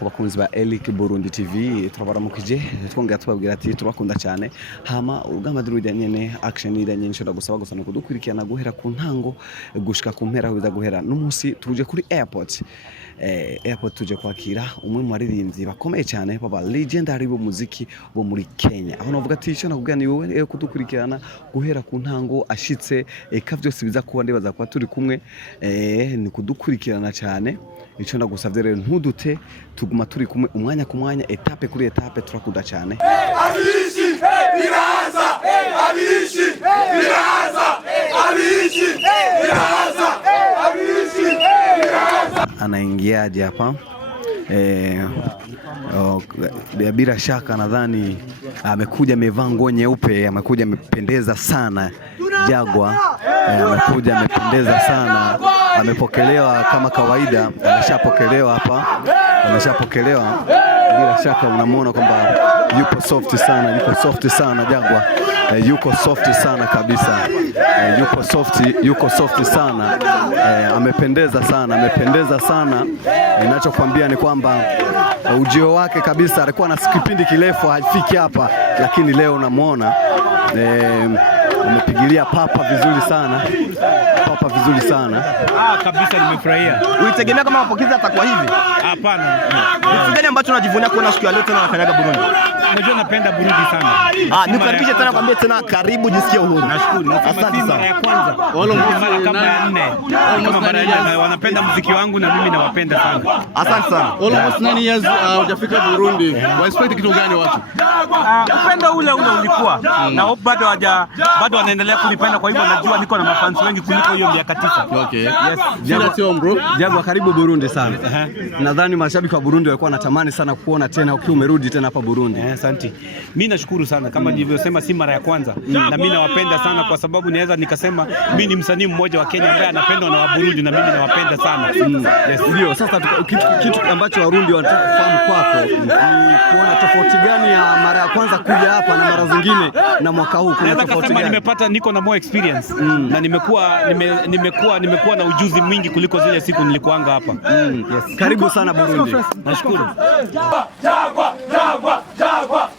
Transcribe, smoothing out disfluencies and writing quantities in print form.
ku bakunzi ba Elic Burundi TV turabaramukije twongera tubabwira ati turakunda cyane hama urugamba nyene action idanye nshobora gusaba gusana kudukurikirana guhera ku ntango gushika ku mpera biza guhera n'umunsi tuje kuri airport tuje kwakira umwe mu baririmbyi bakomeye cyane baba legendary bo muziki bo muri Kenya aho navuga ati cyo nakubwira ni wowe kudukurikirana guhera ku ntango ashitse eka byose biza kuba ndibaza kwa turi kumwe ni kudukurikirana cyane ico ndagusavye rero ntudute tuguma turi kumwe umwanya ku mwanya etape kuri etape turakunda cyane abishi biraza abishi biraza abishi biraza abishi biraza anaingiaje hapa bila shaka nadhani amekuja amevaa nguo nyeupe, amekuja amependeza sana Jagwa, amekuja amependeza sana, amepokelewa kama kawaida, ameshapokelewa hapa, ameshapokelewa. Bila shaka unamuona kwamba yuko soft sana Jagwa, yuko soft sana kabisa, yuko soft sana, amependeza sana. Ninachokwambia ni kwamba ujio wake kabisa alikuwa na kipindi kirefu hafiki hapa, lakini leo unamuona amepigilia papa vizuri sana. Kabisa nimefurahia. Ulitegemea kama mapokezi atakuwa hivi? Hapana. Kitu gani ambacho unajivunia kuona siku ya leo tena nakanyaga Burundi? Unajua napenda Burundi sana. Nikukaribishe tena, kwambie tena karibu, jisikie uhuru. Nashukuru. Asante sana. Ya kwanza. Mara kama ya 4. Kama mara ya wanapenda muziki wangu na mimi nawapenda sana. Asante sana. Almost 9 years hujafika Burundi. Wa expect kitu gani watu? Upendo ule ulikuwa. Na hope bado wanaendelea kunipenda, kwa hivyo najua niko na mafans wengi kuliko hiyo miaka 9. Okay. Yes. Jagwa karibu Burundi sana. Nadhani mashabiki wa Burundi walikuwa wanatamani sana kuona tena ukiwa umerudi tena hapa Burundi. Asante. Mimi nashukuru sana kama nilivyosema, si mara ya kwanza. Na mimi nawapenda sana kwa sababu naweza nikasema mimi ni msanii mmoja wa Kenya ambaye anapendwa na Waburundi na mimi nawapenda sana. Yes. Ndio, sasa kitu ambacho Warundi wanataka kufahamu kwako ni kuona tofauti gani ya mara ya kwanza kuja hapa na mara zingine na mwaka huu kuna tofauti gani? Niko na more experience na nimekuwa na ujuzi mwingi kuliko zile siku nilikuanga hapa. Yes. Karibu sana Burundi. Nashukuru. Jagwa Jagwari